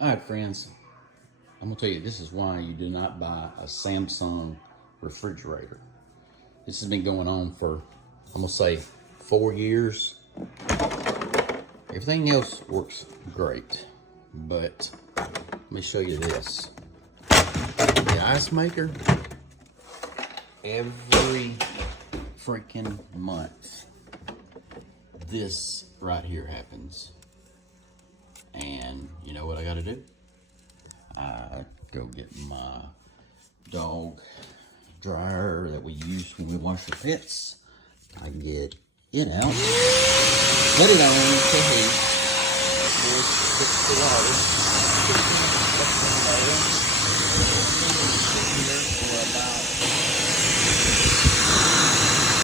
All right, friends, I'm gonna tell you, this is why you do not buy a Samsung refrigerator. This has been going on for, I'm gonna say, 4 years. Everything else works great, but let me show you this. The ice maker, every freaking month, this right here happens. And you know what I gotta do? I go get my dog dryer that we use when we wash the pets. I get it out, let it on to heat, pour 6 the water,